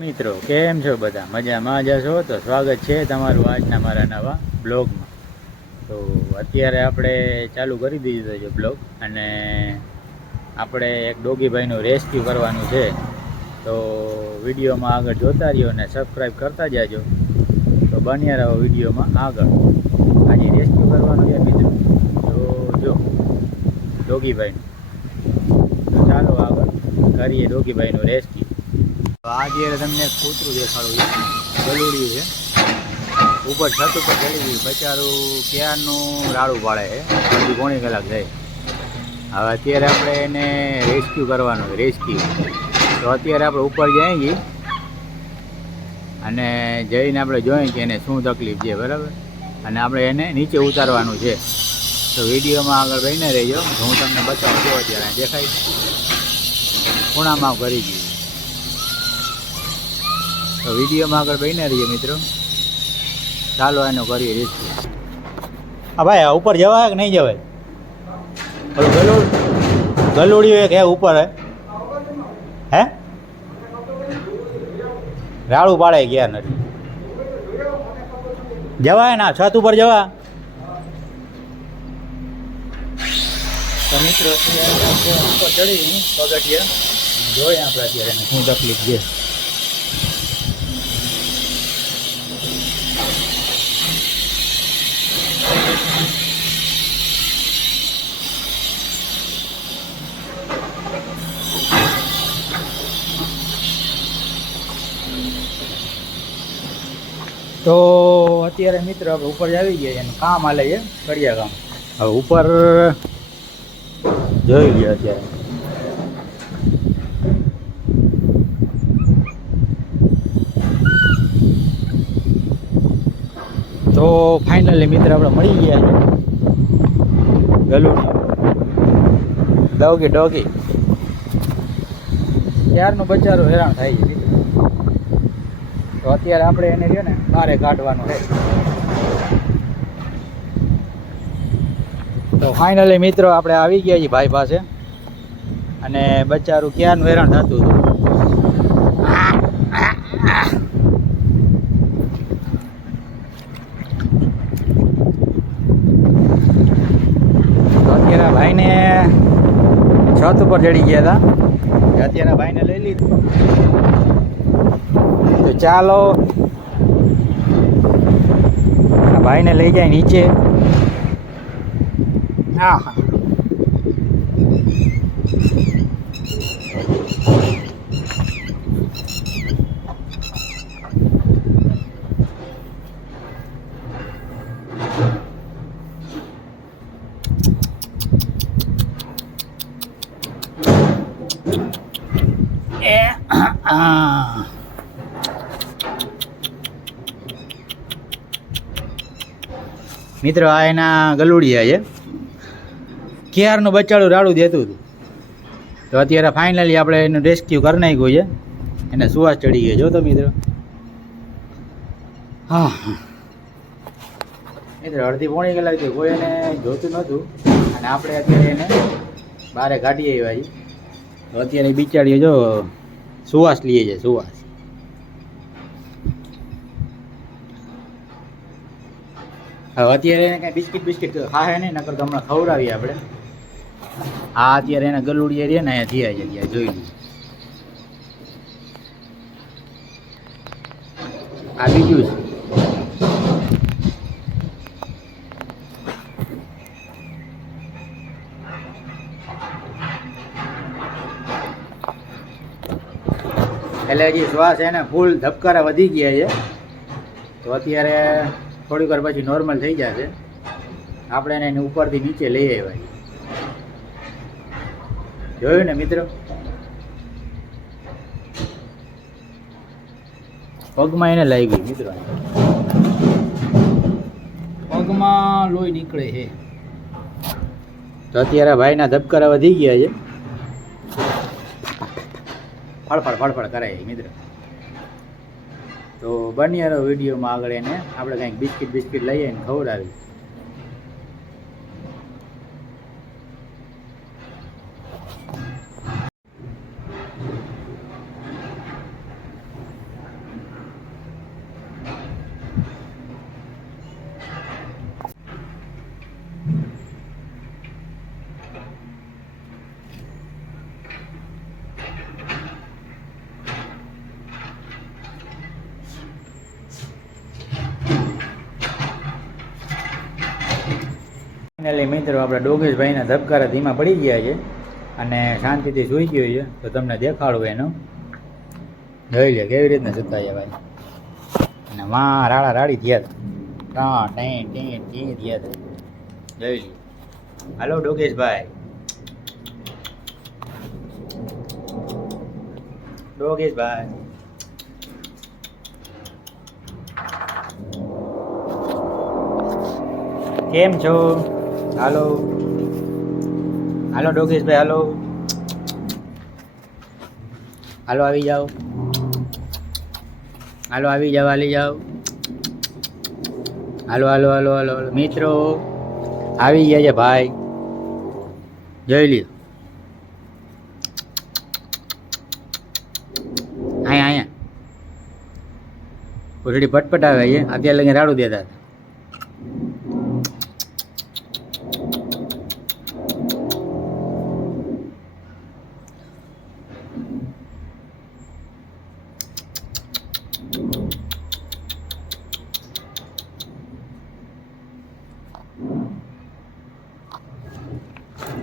મિત્રો કેમ છો બધા મજામાં જશો તો સ્વાગત છે તમારું આજના મારા નવા બ્લોગમાં. તો અત્યારે આપણે ચાલુ કરી દીધો છે બ્લોગ અને આપણે એક ડોગીભાઈનું રેસ્ક્યુ કરવાનું છે. તો વિડીયોમાં આગળ જોતા રહ્યો અને સબસ્ક્રાઈબ કરતા જાજો. તો બન્યા રહો વિડીયોમાં આગળ. આજે રેસ્ક્યુ કરવાનું છે મિત્રો. તો જો ડોગીભાઈનું, તો ચાલો આગળ કરીએ ડોગીભાઈનું રેસ્ક્યુ. આજે તમને કૂતરું દેખાડું છે, ગલુડિયું છે, ઉપર છત ઉપર ચડી ગયું. બચારું ક્યારનું રાડું પાડે છે, બધી પોણી કલાક જાય. હવે અત્યારે આપણે એને રેસ્ક્યુ કરવાનું છે, રેસ્ક્યુ. તો અત્યારે આપણે ઉપર જઈએ અને જઈને આપણે જોઈએ કે એને શું તકલીફ છે, બરાબર. અને આપણે એને નીચે ઉતારવાનું છે. તો વિડીયોમાં આગળ રહીને રહેજો, હું તમને બતાવું છું. અત્યારે દેખાય ખૂણામાં કરી ગયું. તો વિડીયોમાં આગળ બહીને રહીએ મિત્રો. ચાલો એનો કરીએ રેસ્ક્યુ. હા ભાઈ, આ ઉપર જવાય કે નહીં જવાય? ઓલું ગલુડિયું એક હે ઉપર હે રાડું પાડે ગયા નથી. જવાય ના છત ઉપર જવા? તો મિત્રો ઉપર ચડી પગથિયા જોઈએ આપણે અત્યારે શું તકલીફ છે. તો અત્યારે મિત્ર આપણે ઉપર આવી ગયા, એનું કામ હાલે છે, કડિયા કામ. હવે ઉપર જોઈ ગયા અત્યારે. તો ફાઇનલી મિત્ર આપણે મળી ગયા છે ગલુડિયું, ડોગી. ક્યારનું બચારું હેરાન થાય છે. તો અત્યારે આપણે એને છે ને બારે કાઢવાનું છે. તો ફાઇનલી મિત્રો આપણે આવી ગયા છીએ ભાઈ પાસે, અને બચારું ક્યારનું હેરાન થતું હતું. તો અત્યારે ભાઈને છત ઉપર ચડી ગયા હતા, અત્યારે ભાઈને લઈ લીધું. તો ચાલો આ ભાઈને લઈ જાય નીચે. હા હા, મિત્રો આ એના ગલુડિયા છે. ક્યારનું બચાડું રાડું દેતું હતું. તો અત્યારે ફાઇનલી આપણે એનું રેસ્ક્યુ કરી નાખ્યું છે. એને સુવાસ ચડી ગયો જો તો મિત્રો. હા મિત્રો, અડધી પોણી કલાકથી કોઈ એને જોતું નહોતું, અને આપણે અત્યારે એને બહાર કાઢી આવ્યા છીએ. તો અત્યારે બિચારીએ જો સુવાસ લઈએ છે, સુવાસ. હવે અત્યારે એને કાંઈ બિસ્કિટ ખાહે નહીં, નકર તો હમણાં ખવડાવીએ આપણે. હા અત્યારે એના ગલુડિયા રહે ને અહીંયા થયા છે, ત્યાં જોઈ લઈએ. આ બીજું છે. એટલે હજી શ્વાસ એને ફૂલ ધબકારા વધી ગયા છે. તો અત્યારે થોડીક વાર પછી નોર્મલ થઈ જશે. આપણે એને ઉપરથી નીચે લઈ આવ્યા. જોયું ને મિત્રો, પગમાં એને લાગી ગઈ મિત્રો. પગમાં લોહી નીકળે છે. તો અત્યારે ભાઈના ધબકારા વધી ગયા છે. ફળફળ કરાય મિત્ર. તો બની રહ્યો વિડીયોમાં આગળ એને આપણે કંઈક બિસ્કિટ લઈએ ને ખવડાવી. ફાઇનલી મિત્રો આપણે ડોગેશભાઈના ધબકારા ધીમા પડી ગયા છે અને શાંતિથી સૂઈ ગયો છે. તો તમને દેખાડું એનું. જોઈ લે કેવી રીતના સુતા છે ભાઈ. અને માં રાડા રાડી થયા હતા. થયા હતા. જોઈ લે. હાલો ડોગેશભાઈ. ડોગેશભાઈ કેમ છો? હાલો હાલો ડોગેશભાઈ હાલો. હાલો આવી જાઓ. હાલો આવી જાઓ હાલી જાઓ. હાલો હાલો હાલો હાલો મિત્રો આવી ગયા છે ભાઈ. જોઈ લ્યો. અહીંયા પૂછડી પટપટ આવે છે. અત્યારે લગી રાડું દેતા હતા.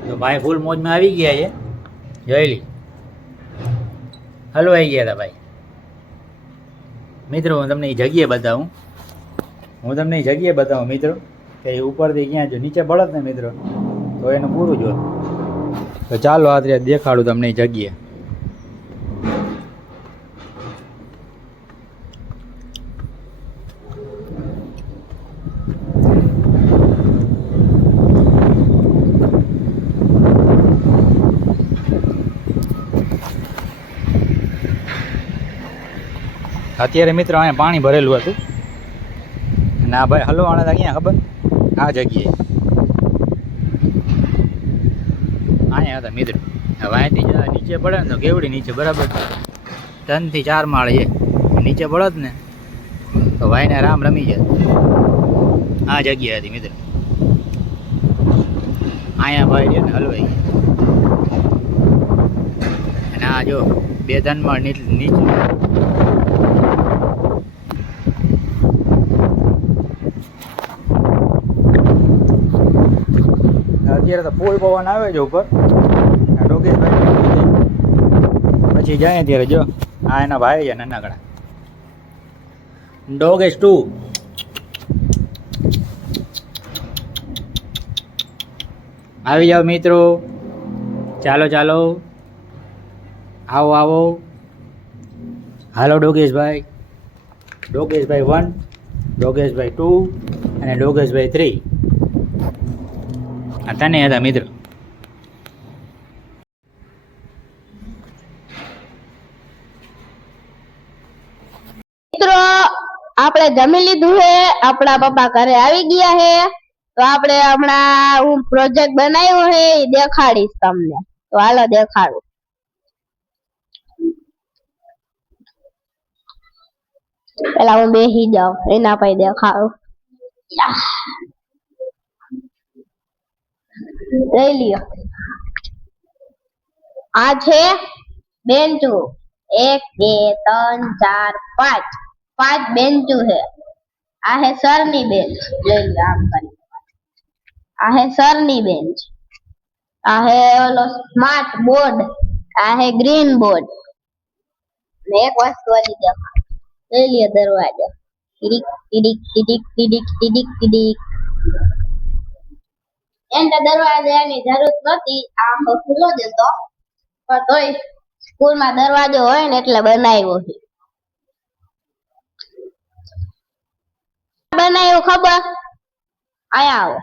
તો ભાઈ ફૂલ મોજમાં આવી ગયા છે. જોઈ લી. હલો આવી ગયા હતા ભાઈ. મિત્રો હું તમને એ જગ્યાએ બતાવું મિત્રો કે એ ઉપરથી ક્યાં જો નીચે બળત ને મિત્રો તો એનું પૂરું જો. તો ચાલો આ દેખાડું તમને એ જગ્યાએ. અત્યારે મિત્રો અહીંયા પાણી ભરેલું હતું અને આ ભાઈ હલવાના હતા ક્યાં ખબર? આ જગ્યાએ અહીંયા હતા મિત્રો. હવે અહીંથી નીચે પડે ને તો કેવડી નીચે બરાબર 3 થી 4 માળ છે. નીચે પડત ને તો ભાઈને રામ રમી જાય. આ જગ્યા હતી મિત્રો. અહીંયા ભાઈ છે ને હલવાઈ ગયા. અને આ જો 2-3 માળ નીચે અત્યારે તો ફૂલ પવન આવે છે ઉપર. ડોગેશભાઈ પછી જાય ત્યારે જો આ એના ભાઈ છે નાનકડા ડોગેશ 2. આવી જાઓ મિત્રો. ચાલો ચાલો આવો આવો. હાલો ડોગેશભાઈ. ડોગેશભાઈ 1, ડોગેશભાઈ 2 અને ડોગેશભાઈ 3 આ તને હતા મિત્રો. મિત્રો આપણે જમી લીધું છે. આપણા પપ્પા ઘરે આવી ગયા છે. તો આપણે હમણાં હું પ્રોજેક્ટ બનાવ્યો છે એ દેખાડીશ તમને. તો હાલો દેખાડું. પેલા હું બેસી જાઉં એના પછી દેખાડું. લઈ લ્યો. આ છે બેન્ચો. 1 2 3 4 5 બેન્ચો છે. આ હે સરની બેન્ચ. લઈ લો આમ કરી. આ હે સરની બેન્ચ. આ હે ઓલો સ્માર્ટ બોર્ડ. આ હે ગ્રીન બોર્ડ. ને એક વસ્તુ હજી દેખાડ. લઈ લ્યો દરવાજો. ટીડીક ટીડીક ટીડીક ટીડીક ટીડીક ટીડીક. એને દરવાજાની જરૂર નથી. આમ તો ખુલ્લો જ હતો પણ તોય સ્કૂલમાં દરવાજો હોય ને એટલે બનાવ્યો છે. બનાવ્યું ખબર? આયા આવો.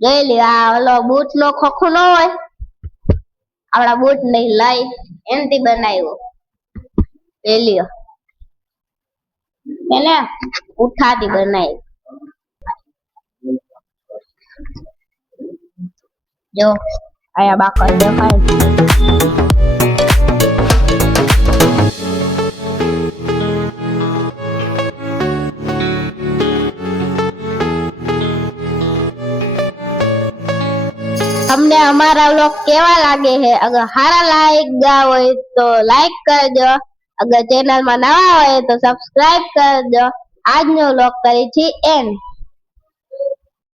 જોઈ લે. આ ઓલો બૂટ નો ખોખું ન હોય આપડા બૂટ નહીં લઈ એનથી બનાવ્યો. લઈ લ્યો. એને ઉઠાથી બનાવી. જો આયા બાકર દેખાય. તમને અમારા વ્લોગ કેવા લાગે છે? અગર સારા લાગ્યા હોય તો લાઈક કરજો. અગર ચેનલ માં નવા હોય તો સબસ્ક્રાઇબ કરજો. આજનો વ્લોગ કરી છે એન્ડ.